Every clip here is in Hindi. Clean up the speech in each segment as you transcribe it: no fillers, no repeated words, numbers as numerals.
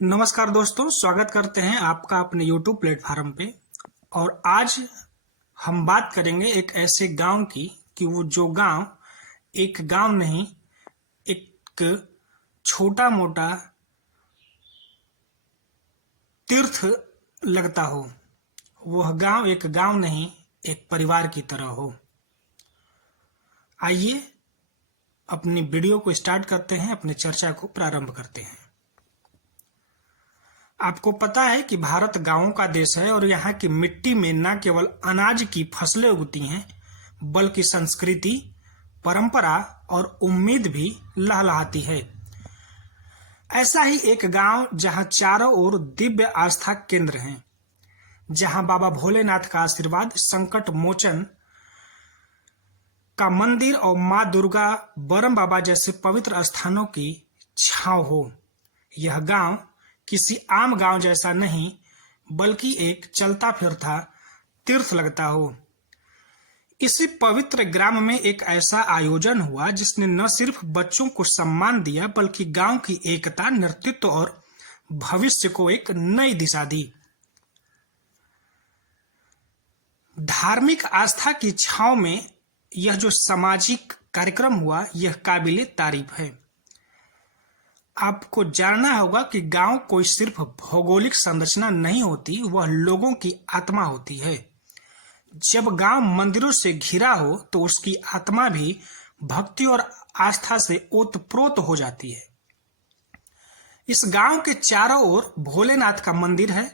नमस्कार दोस्तों, स्वागत करते हैं आपका अपने YouTube प्लेटफॉर्म पे। और आज हम बात करेंगे एक ऐसे गांव की कि वो जो गांव एक गांव नहीं, एक छोटा मोटा तीर्थ लगता हो। वह गांव एक गांव नहीं, एक परिवार की तरह हो। आइए अपनी वीडियो को स्टार्ट करते हैं, अपनी चर्चा को प्रारंभ करते हैं। आपको पता है कि भारत गांवों का देश है और यहाँ की मिट्टी में न केवल अनाज की फसलें उगती हैं, बल्कि संस्कृति, परंपरा और उम्मीद भी लहलहाती है। ऐसा ही एक गांव जहां चारों ओर दिव्य आस्था केंद्र हैं, जहां बाबा भोलेनाथ का आशीर्वाद, संकट मोचन का मंदिर और माँ दुर्गा, बरम बाबा जैसे पवित्र स्थानों की छांव हो। यह गांव किसी आम गांव जैसा नहीं, बल्कि एक चलता फिरता तीर्थ लगता हो। इसी पवित्र ग्राम में एक ऐसा आयोजन हुआ जिसने न सिर्फ बच्चों को सम्मान दिया, बल्कि गांव की एकता, नेतृत्व और भविष्य को एक नई दिशा दी। धार्मिक आस्था की छांव में यह जो सामाजिक कार्यक्रम हुआ, यह काबिले तारीफ है। आपको जानना होगा कि गांव कोई सिर्फ भौगोलिक संरचना नहीं होती, वह लोगों की आत्मा होती है। जब गांव मंदिरों से घिरा हो तो उसकी आत्मा भी भक्ति और आस्था से ओतप्रोत हो जाती है। इस गांव के चारों ओर भोलेनाथ का मंदिर है,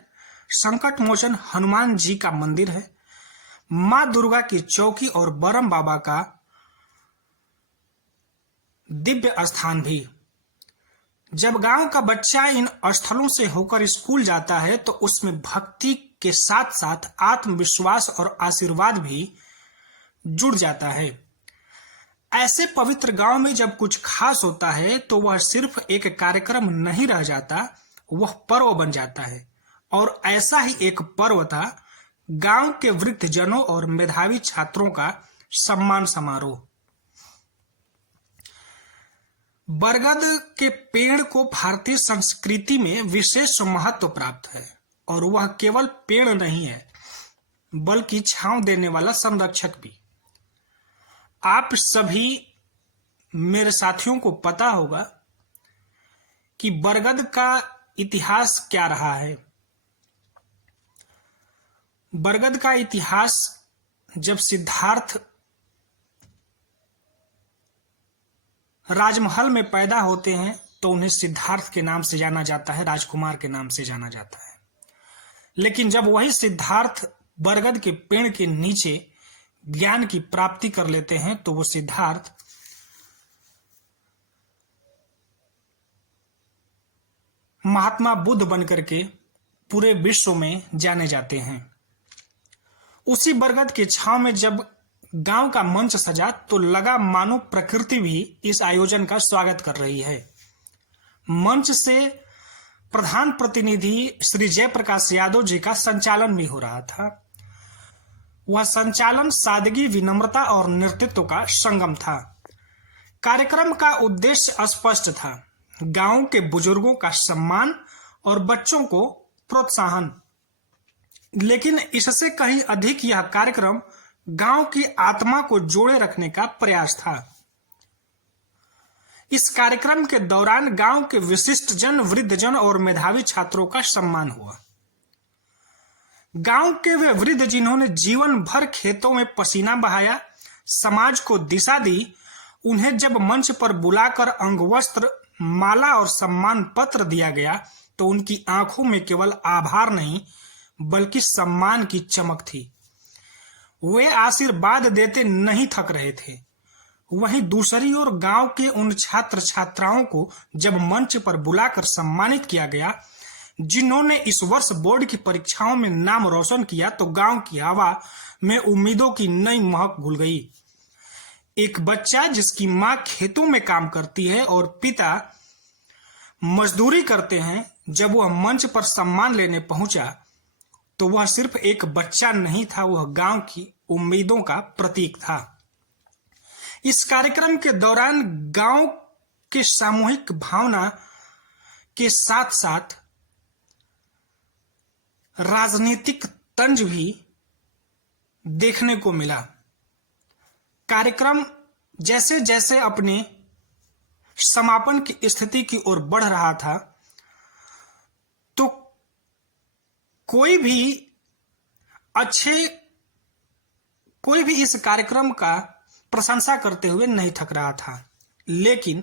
संकट मोचन हनुमान जी का मंदिर है, माँ दुर्गा की चौकी और बरम बाबा का दिव्य स्थान भी। जब गांव का बच्चा इन स्थलों से होकर स्कूल जाता है तो उसमें भक्ति के साथ साथ आत्मविश्वास और आशीर्वाद भी जुड़ जाता है। ऐसे पवित्र गांव में जब कुछ खास होता है तो वह सिर्फ एक कार्यक्रम नहीं रह जाता, वह पर्व बन जाता है। और ऐसा ही एक पर्व था गांव के वृद्ध जनों और मेधावी छात्रों का सम्मान समारोह। बरगद के पेड़ को भारतीय संस्कृति में विशेष महत्व प्राप्त है और वह केवल पेड़ नहीं है, बल्कि छांव देने वाला संरक्षक भी। आप सभी मेरे साथियों को पता होगा कि बरगद का इतिहास क्या रहा है। बरगद का इतिहास, जब सिद्धार्थ राजमहल में पैदा होते हैं तो उन्हें सिद्धार्थ के नाम से जाना जाता है, राजकुमार के नाम से जाना जाता है। लेकिन जब वही सिद्धार्थ बरगद के पेड़ के नीचे ज्ञान की प्राप्ति कर लेते हैं तो वो सिद्धार्थ महात्मा बुद्ध बनकर के पूरे विश्व में जाने जाते हैं। उसी बरगद के छांव में जब गांव का मंच सजा तो लगा मानो प्रकृति भी इस आयोजन का स्वागत कर रही है। मंच से प्रधान प्रतिनिधि श्री जयप्रकाश यादव जी का संचालन भी हो रहा था। वह संचालन सादगी, विनम्रता और नेतृत्व का संगम था। कार्यक्रम का उद्देश्य स्पष्ट था, गांव के बुजुर्गों का सम्मान और बच्चों को प्रोत्साहन। लेकिन इससे कहीं अधिक यह कार्यक्रम गांव की आत्मा को जोड़े रखने का प्रयास था। इस कार्यक्रम के दौरान गांव के विशिष्ट जन, वृद्ध जन और मेधावी छात्रों का सम्मान हुआ। गांव के वे वृद्ध जिन्होंने जीवन भर खेतों में पसीना बहाया, समाज को दिशा दी, उन्हें जब मंच पर बुलाकर अंगवस्त्र, माला और सम्मान पत्र दिया गया तो उनकी आंखों में केवल आभार नहीं, बल्कि सम्मान की चमक थी। वे आशीर्वाद देते नहीं थक रहे थे। वहीं दूसरी ओर गांव के उन छात्र छात्राओं को जब मंच पर बुलाकर सम्मानित किया गया जिन्होंने इस वर्ष बोर्ड की परीक्षाओं में नाम रोशन किया, तो गांव की हवा में उम्मीदों की नई महक घुल गई। एक बच्चा जिसकी मां खेतों में काम करती है और पिता मजदूरी करते हैं, जब वह मंच पर सम्मान लेने पहुंचा तो वह सिर्फ एक बच्चा नहीं था, वह गांव की उम्मीदों का प्रतीक था। इस कार्यक्रम के दौरान गांव के सामूहिक भावना के साथ साथ राजनीतिक तंज भी देखने को मिला। कार्यक्रम जैसे जैसे अपने समापन की स्थिति की ओर बढ़ रहा था, तो कोई भी इस कार्यक्रम का प्रशंसा करते हुए नहीं थक रहा था। लेकिन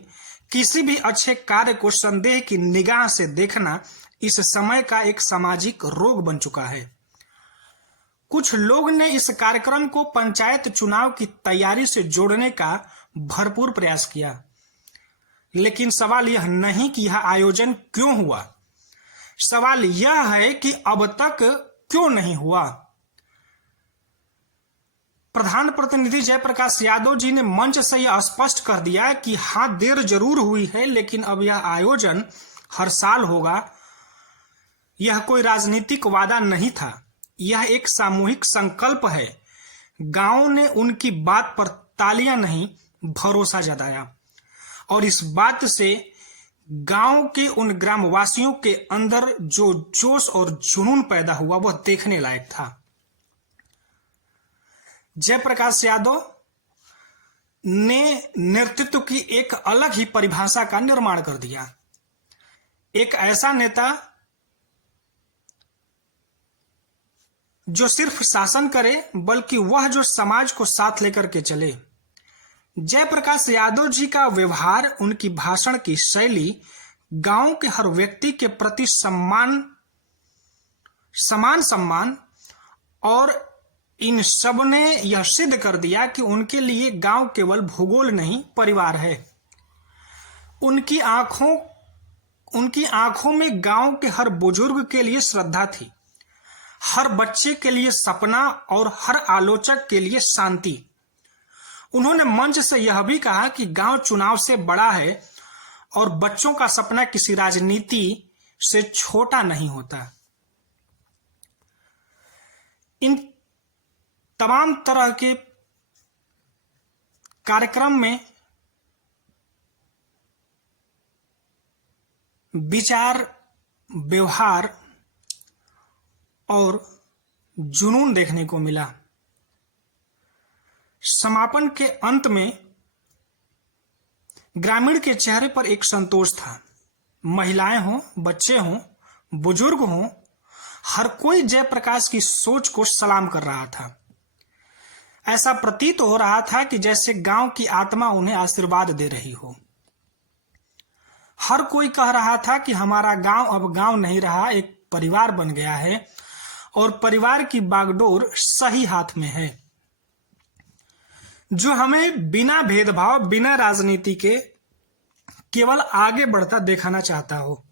किसी भी अच्छे कार्य को संदेह की निगाह से देखना इस समय का एक सामाजिक रोग बन चुका है। कुछ लोग ने इस कार्यक्रम को पंचायत चुनाव की तैयारी से जोड़ने का भरपूर प्रयास किया, लेकिन सवाल यह नहीं कि यह आयोजन क्यों हुआ, सवाल यह है कि अब तक क्यों नहीं हुआ। प्रधान प्रतिनिधि जयप्रकाश यादव जी ने मंच से यह स्पष्ट कर दिया कि हाँ, देर जरूर हुई है, लेकिन अब यह आयोजन हर साल होगा। यह कोई राजनीतिक वादा नहीं था, यह एक सामूहिक संकल्प है। गांव ने उनकी बात पर तालियां नहीं, भरोसा जताया, और इस बात से गांव के उन ग्रामवासियों के अंदर जो जोश और जुनून पैदा हुआ वह देखने लायक था। जयप्रकाश यादव ने नेतृत्व की एक अलग ही परिभाषा का निर्माण कर दिया। एक ऐसा नेता जो सिर्फ शासन करे, बल्कि वह जो समाज को साथ लेकर के चले। जयप्रकाश यादव जी का व्यवहार, उनकी भाषण की शैली गांव के हर व्यक्ति के प्रति समान सम्मान, और इन सब ने यह सिद्ध कर दिया कि उनके लिए गांव केवल भूगोल नहीं, परिवार है। उनकी आंखों में गांव के हर बुजुर्ग के लिए श्रद्धा थी, हर बच्चे के लिए सपना और हर आलोचक के लिए शांति। उन्होंने मंच से यह भी कहा कि गांव चुनाव से बड़ा है और बच्चों का सपना किसी राजनीति से छोटा नहीं होता। इन तमाम तरह के कार्यक्रम में विचार, व्यवहार और जुनून देखने को मिला। समापन के अंत में ग्रामीण के चेहरे पर एक संतोष था। महिलाएं हों, बच्चे हों, बुजुर्ग हों, हर कोई जयप्रकाश की सोच को सलाम कर रहा था। ऐसा प्रतीत हो रहा था कि जैसे गांव की आत्मा उन्हें आशीर्वाद दे रही हो। हर कोई कह रहा था कि हमारा गांव अब गांव नहीं रहा, एक परिवार बन गया है और परिवार की बागडोर सही हाथ में है, जो हमें बिना भेदभाव, बिना राजनीति के केवल आगे बढ़ता दिखाना चाहता हो।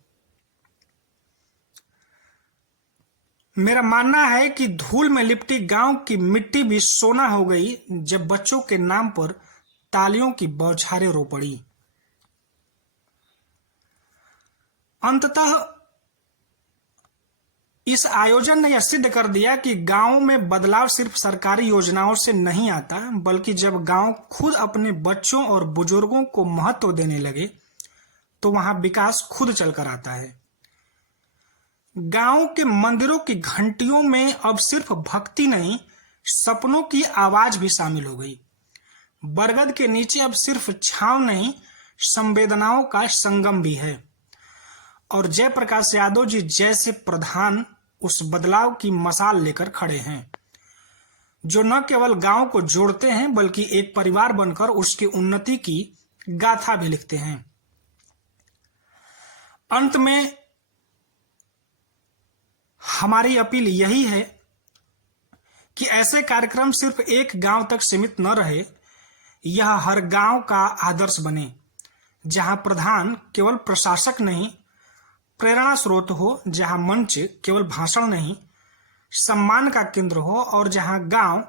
मेरा मानना है कि धूल में लिपटी गांव की मिट्टी भी सोना हो गई जब बच्चों के नाम पर तालियों की बौछारें रो पड़ी। अंततः इस आयोजन ने यह सिद्ध कर दिया कि गांव में बदलाव सिर्फ सरकारी योजनाओं से नहीं आता, बल्कि जब गांव खुद अपने बच्चों और बुजुर्गों को महत्व देने लगे तो वहां विकास खुद चलकर आता है। गांव के मंदिरों की घंटियों में अब सिर्फ भक्ति नहीं, सपनों की आवाज भी शामिल हो गई। बरगद के नीचे अब सिर्फ छांव नहीं, संवेदनाओं का संगम भी है। और जयप्रकाश यादव जी जैसे प्रधान उस बदलाव की मसाल लेकर खड़े हैं, जो न केवल गांव को जोड़ते हैं बल्कि एक परिवार बनकर उसकी उन्नति की गाथा भी लिखते हैं। अंत में हमारी अपील यही है कि ऐसे कार्यक्रम सिर्फ एक गांव तक सीमित न रहे, यह हर गांव का आदर्श बने, जहां प्रधान केवल प्रशासक नहीं, प्रेरणा स्रोत हो, जहां मंच केवल भाषण नहीं, सम्मान का केंद्र हो, और जहां गांव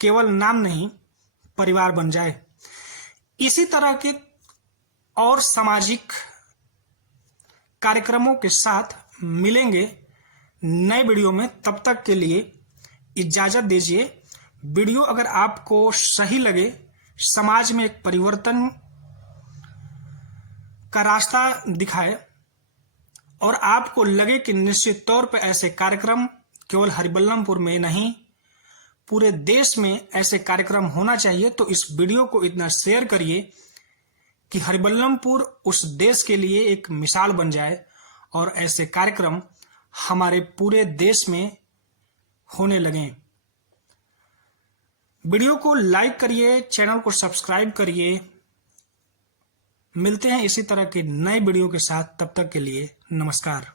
केवल नाम नहीं, परिवार बन जाए। इसी तरह के और सामाजिक कार्यक्रमों के साथ मिलेंगे नए वीडियो में। तब तक के लिए इजाजत दीजिए। वीडियो अगर आपको सही लगे, समाज में एक परिवर्तन का रास्ता दिखाए और आपको लगे कि निश्चित तौर पर ऐसे कार्यक्रम केवल हरिबल्लमपुर में नहीं पूरे देश में ऐसे कार्यक्रम होना चाहिए, तो इस वीडियो को इतना शेयर करिए कि हरिबल्लमपुर उस देश के लिए एक मिसाल बन जाए और ऐसे कार्यक्रम हमारे पूरे देश में होने लगें। वीडियो को लाइक करिए, चैनल को सब्सक्राइब करिए। मिलते हैं इसी तरह के नए वीडियो के साथ, तब तक के लिए नमस्कार।